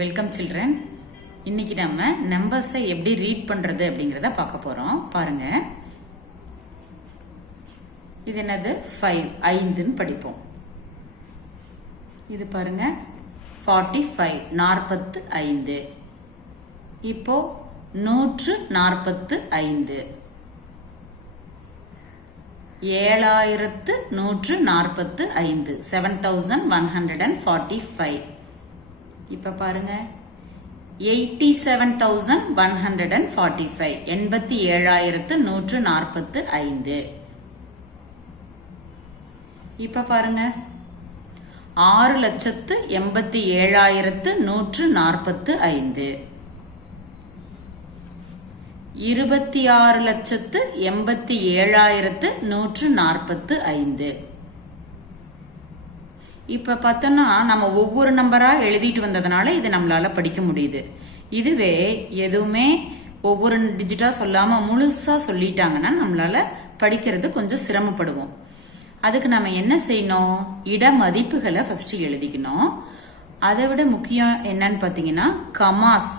Welcome children. இன்னைக்கு நம்ம நம்பர்ஸை எப்படி ரீட் பண்றது அப்படிங்கறத பார்க்க போறோம். பாருங்க, இது என்னது? 5 5ன்னு படிப்போம். இது பாருங்க 45 45. இப்போ 145 7145 7145. இப்ப பாருங்க 87,145 87,145. இப்ப பாருங்க 6,87,145 26,87,145. இப்ப பார்த்தோம்னா நம்ம ஒவ்வொரு நம்பரா எழுதிட்டு வந்ததுனால இது நம்மளால படிக்க முடியுது. இதுவே எதுவுமே ஒவ்வொரு டிஜிட்டா சொல்லாம முழுசா சொல்லிட்டாங்கன்னா நம்மளால படிக்கிறது கொஞ்சம் சிரமப்படுவோம். அதுக்கு நம்ம என்ன செய்யணும்? இட மதிப்புகளை ஃபர்ஸ்ட் எழுதிக்கணும். அதை விட முக்கியம் என்னன்னு பாத்தீங்கன்னா கமாஸ்.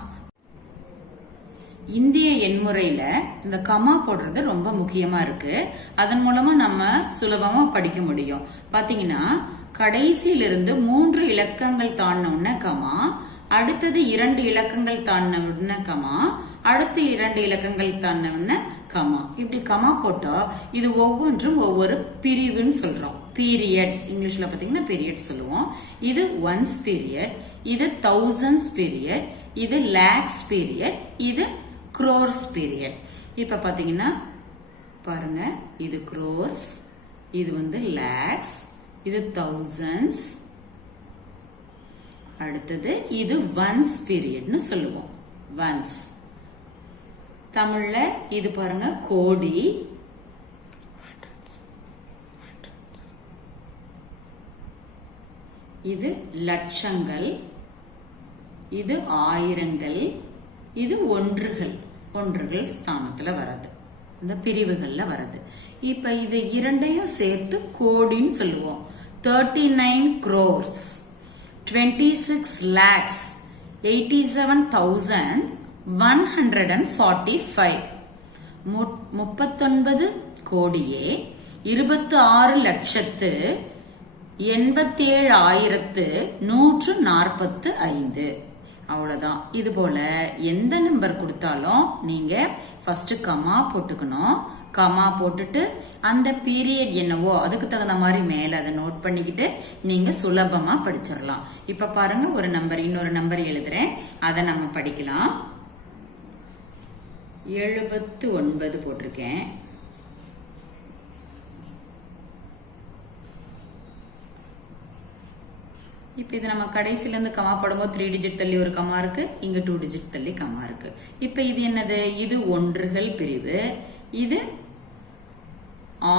இந்திய எண்முறையில இந்த கமா போடுறது ரொம்ப முக்கியமா இருக்கு. அதன் மூலமா நம்ம சுலபமா படிக்க முடியும். பாத்தீங்கன்னா கடைசியிலிருந்து 3 இலக்கங்கள் தாண்டின கமா, அடுத்தது 2 இலக்கங்கள் தாண்டின கமா, அடுத்து 2 இலக்கங்கள் தாண்டின கமா. இப்படி கமா போட்டா இது ஒவ்வொன்றும் ஒவ்வொரு பிரிவுன்னு சொல்றோம். பீரியட்ஸ் இங்கிலீஷ்ல பாத்தீங்கன்னா பீரியட் சொல்லுவோம். இது ஒன்ஸ் பீரியட், இது thousands பீரியட், இது lakhs பீரியட், இது crores பீரியட். இப்ப பாத்தீங்கன்னா பாருங்க, இது crores, இது lakhs, இது thousands, அடுத்தது இது ஒன்ஸ் பீரியட்னு சொல்லுவோம். ஒன்ஸ் தமிழ்ல இது பாருங்க கோடி, இது லட்சங்கள், இது ஆயிரங்கள், இது ஒன்றுகள். ஒன்றுகள் ஸ்தானத்துல வர்றது, இந்த பிரிவுகள்ல வர்றது. இப்ப இது இரண்டையும் சேர்த்து கோடின்னு சொல்லுவோம். 39 crores, 26 lakhs, 87,145. 39 கோடியே 26,87,145. அவ்வளவுதான். இது போல எந்த நம்பர் கொடுத்தாலும் நீங்க ஃபர்ஸ்ட் கமா போட்டுக்கணும். கமா போட்டுட்டு அந்த பீரியட் என்னவோ அதுக்கு தகுந்த மாதிரி மேல அதை நோட் பண்ணிக்கிட்டு நீங்க சுலபமா படிச்சிடலாம். இப்ப பாருங்க, ஒரு நம்பர் இன்னொரு நம்பர் எழுதுறேன், அதை நம்ம படிக்கலாம். 79 போட்டிருக்கேன். இப்ப இது நம்ம கடைசில இருந்து கமா போடும்போது 3 டிஜிட் தள்ளி ஒரு கமா இருக்கு, இங்க 2 டிஜிட் தள்ளி கமா இருக்கு. இப்ப இது என்னது? இது ஒன்றுகள் பிரிவு, இது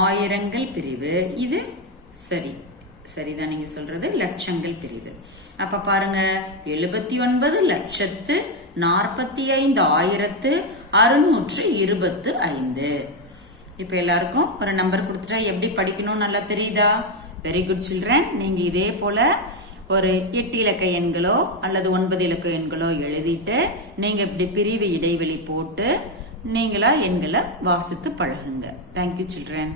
ஆயிரங்கள் பிரிவு, இது சரிதான் நீங்க சொல்றது லட்சங்கள் பிரிவு. அப்ப பாருங்க 79,45,625. இப்ப எல்லாருக்கும் ஒரு நம்பர் கொடுத்துட்டா எப்படி படிக்கணும் நல்லா தெரியுதா? Very good children. நீங்க இதே போல ஒரு 8 இலக்க எண்களோ அல்லது 9 இலக்க எண்களோ எழுதிட்டு நீங்க இப்படி பிரிவு இடைவெளி போட்டு நீங்களா எண்களை வாசித்து பழகுங்க. Thank you children.